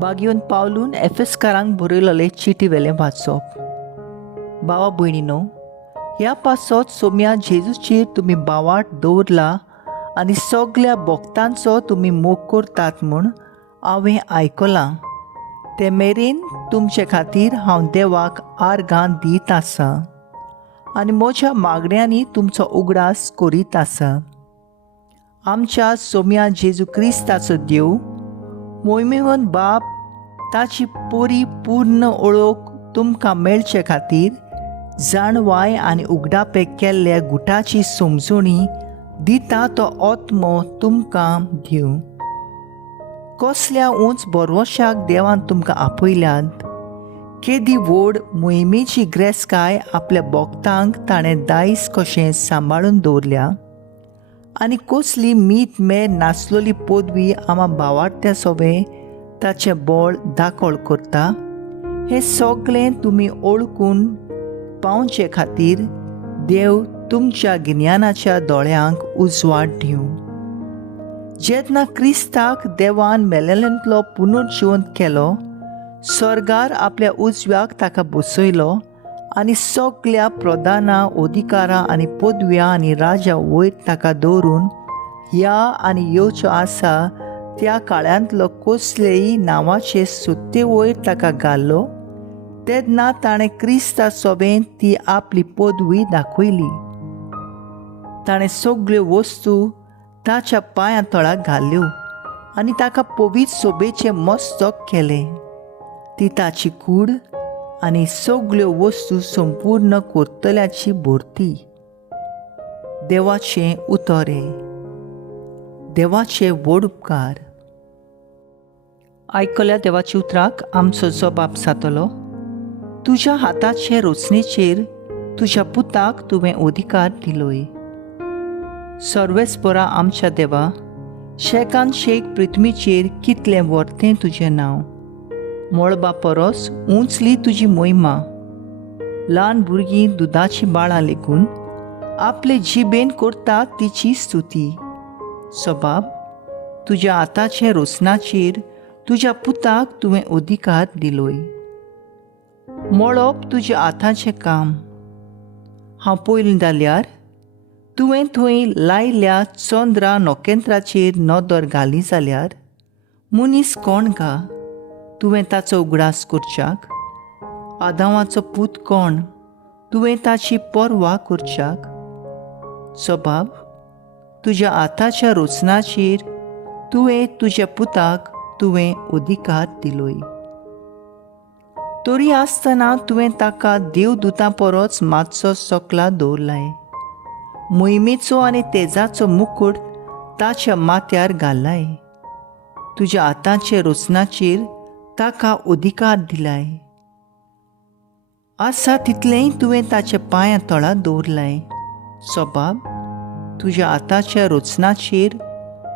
बागयोन पावलून एफेसकारांक बरयलोले चिटी वेलें वाचप. भावा भयणीनो, ह्या पासोत सोम्या जेजूचेर तुमी बावाट दवरला आनी सगळ्या भक्तांचो तुमी मोग करतात म्हूण हांवें आयकलां. ते मेरेन तुमचे खातीर हांव देवाक आर्गां दीत आसां आनी म्हज्या मागण्यांनी तुमचो उगडास करीत आसां. आमच्या सोम्या जेजू क्रिस्ताचो देव, मोहिमेवन बाप, ताची परिपूर्ण ओळख तुमकां मेळचे खातीर जाणवाय आनी उगडापे केल्ल्या गुटाची समजुणी दिता तो आत्मो तुमकां दिवं. कसल्या उंच भरवशाक देवान तुमकां आपयल्यात, केदी व्हड मोहिमेची ग्रेसकाय आपल्या भक्तांक ताणें दायज कशें सांबाळून दवरल्या आनी कसली मीठ मेर नासलोली पदवी आमा भावार्थ्या सोबे ताचें बळ दाखोळ करता, हें सगळें तुमी ओळखून पावचे खातीर देव तुमच्या गिन्यानाच्या दोळ्यांक उजवाड दिवं. जेन्ना क्रिस्ताक देवान मेलेल्यांतलो पुनर्जिवंत केलो, स्वर्गार आपल्या उजव्याक ताका बसयलो आनी सगळ्या प्रधानां, अधिकारां आनी पदव्या आनी राजा वयर ताका दवरून ह्या आनी येवच्यो आसा त्या काळांतलो कसलेय नांवाचे सुत्ते वयर ताका घाल्लो. तेन्ना ताणें क्रिस्ता सोबेन ती आपली पदवी दाखयली. ताणें सगळ्यो वस्तू ताच्या पांयां तळाक घाल्यो आनी ताका पवित्र सोबेचें मस्तक केलें. ती ताची कूड आनी सगळ्यो वस्तू संपूर्ण करतल्याची भरती. देवाचें उतोरें. देवाचे व्हड उपकार. आयकल्या देवाच्या उतराक आमचो जबाब जातलो. तुज्या हाताचे रचनेचेर तुज्या पुताक तुवें अधिकार दिलोय. सर्वेस्परा आमच्या देवा, शेकान शेक पृथ्वीचेर कितलें व्हरतें तुजें नांव. मळबा परस उंचली तुजी मोहिमा. ल्हान भुरगीं दुदाची बाळां लेगून आपले जिबेन करतात तिची स्तुती. सबाब, तुज्या हाताचे रोसनाचेर तुज्या पुताक तुवें अधिकार दिलोय. मळप तुज्या हाताचें काम. हांव पयलीं जाल्यार तुवें थंय लायल्या चंद्रा नोकेंत्राचेर नदर घाली जाल्यार मनीस कोण गा तुवें ताचो उगडास करच्याक. आदामाचो पूत कोण तुवें ताची पर्वा करच्याक. सबाब, तुज्या हाताच्या रचनाचेर तुवें तुज्या पुताक तुवें अधिकार दिलोय. तरी आसतना तुवें ताका देवदूतां परस मातसो सकला दवरलाय. मोहिमेचो आनी तेजाचो मुकुट ताच्या माथ्यार घाल्लाय. तुज्या हाताचे रचनाचेर ताका अधिकार दिलाय. आसा तितलेंय तुवें ताच्या पांयां तळा दवरलाय. सबाब, तुज्या हाताच्या रचनाचेर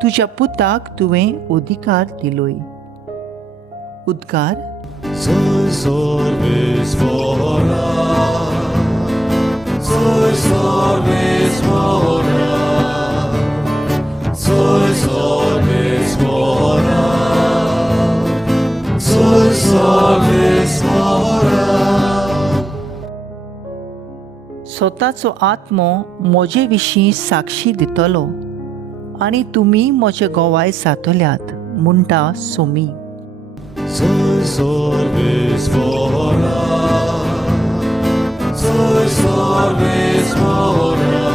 तुज्या पुताक तुवें अधिकार दिलोय. उद्गार. Soy sorbes mora, soy sorbes mora, soy sorbes mora, soy sorbes mora. स्वताचो आत्मो म्हजे विशीं साक्षी दितलो आनी तुमी म्हजे गोवाय जातल्यात म्हणटा Somi. Soy sorbes mora, soy sorbes mora,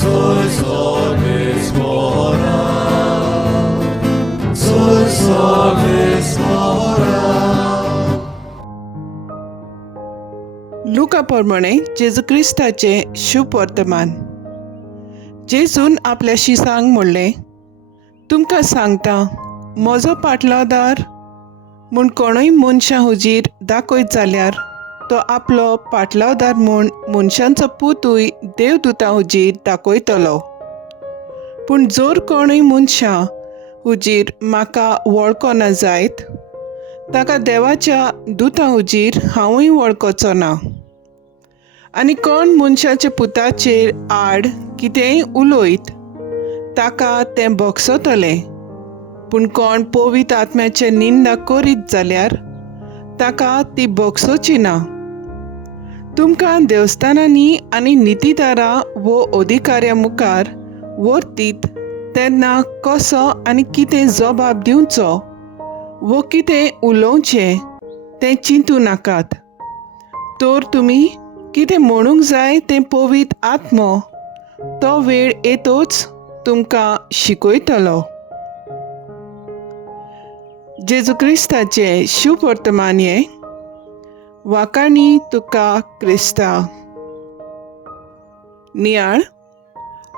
soy sorbes mora, soy sorbes mora. लुका प्रमाणे जेजू क्रिस्ताचें शुभ वर्तमान. जेजून आपल्या शिसांक म्हणलें, तुमकां सांगता, म्हजो पाटलावदार म्हूण कोणूय मनशां हुजीर दाखयत जाल्यार तो आपलो पाटलावदार म्हूण मनशांचो पुतूय देवदूतां हुजीर दाखयतलो. पूण जर कोणूय मनशां हुजीर म्हाका वळखना जायत, ताका देवाच्या दुतां हुजीर हांवूय वळखचो ना. आनी कोण मनशाच्या पुताचेर आड कितेंय उलयत ताका तें भोगसतलें. पूण कोण पवित्र आत्म्याचे निंदा करीत जाल्यार ताका ती बोगसोची ना. तुमकां देवस्थानांनी आनी नितीदारां वो अधिकाऱ्यां मुखार व्हरतीत तेन्ना कसो आनी कितें जबाब दिवचो वो कितें उलोवचें तें चिंतू नाकात. तर तुमी कितें म्हणूंक जाय तें पवित्र आत्मो तो वेळ येतोच तुमकां शिकयतलो. जेजू क्रिस्ताचें शुभ वर्तमान हें. वाकाणी तुका क्रिस्ता. नियाळ,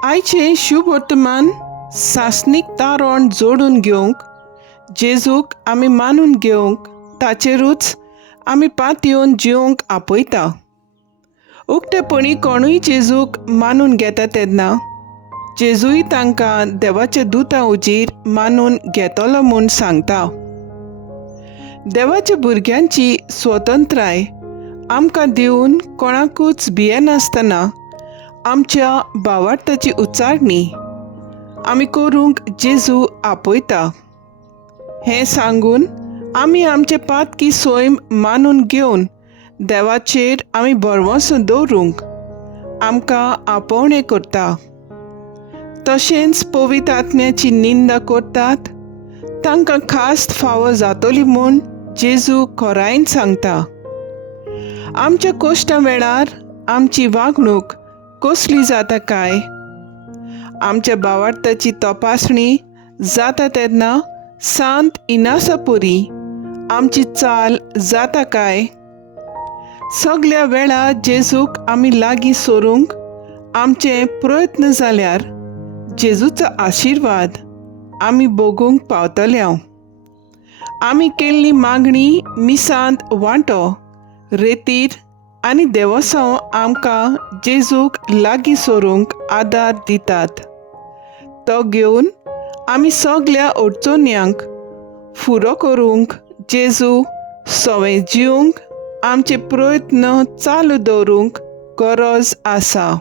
आयचें शुभ वर्तमान सासणीक तारण जोडून घेवंक, जेजूक आमी मानून घेवंक, ताचेरूच आमी पातयेवन जिवंक आपयता. उक्तेपणी कोणूय जेजूक मानून घेता तेन्ना जेजूय तांकां देवाच्या दुतां उजीर मानून घेतलो म्हूण सांगता. देवाच्या भुरग्यांची स्वतंत्राय आमकां दिवन कोणाकूच भियेनासतना आमच्या भावार्थाची उचाडणी आमी करूंक जेजू आपयता. हें सांगून आमी आमचे पातकी सोयम मानून घेवन देवाचेर आमी भरवंसो दवरूंक आमकां आपोवणें करता. तशेंच पवित्र आत्म्याची निंदा करतात तांकां खास फावो जातली म्हूण जेजू खोरायेन सांगता. आमच्या कश्टां वेळार आमची वागणूक कसली जाता काय, आमच्या भावार्थाची तपासणी जाता तेन्ना सांत इनासापुरी आमची चाल जाता काय, सगळ्या वेळा जेजूक आमी लागीं सोरूंक आमचे प्रयत्न जाल्यार जेजूचो आशिर्वाद आमी भोगूंक पावतले. आमी केल्ली मागणी मिसांत वांटो रेतीर आनी देवसांव आमकां जेजूक लागीं सोरूंक आदार दितात. तो घेवन आमी सगळ्या अडचण्यांक फुडो करूंक जेजू सवय जिवंक आमचे प्रयत्न चालू दवरूंक गरज आसा.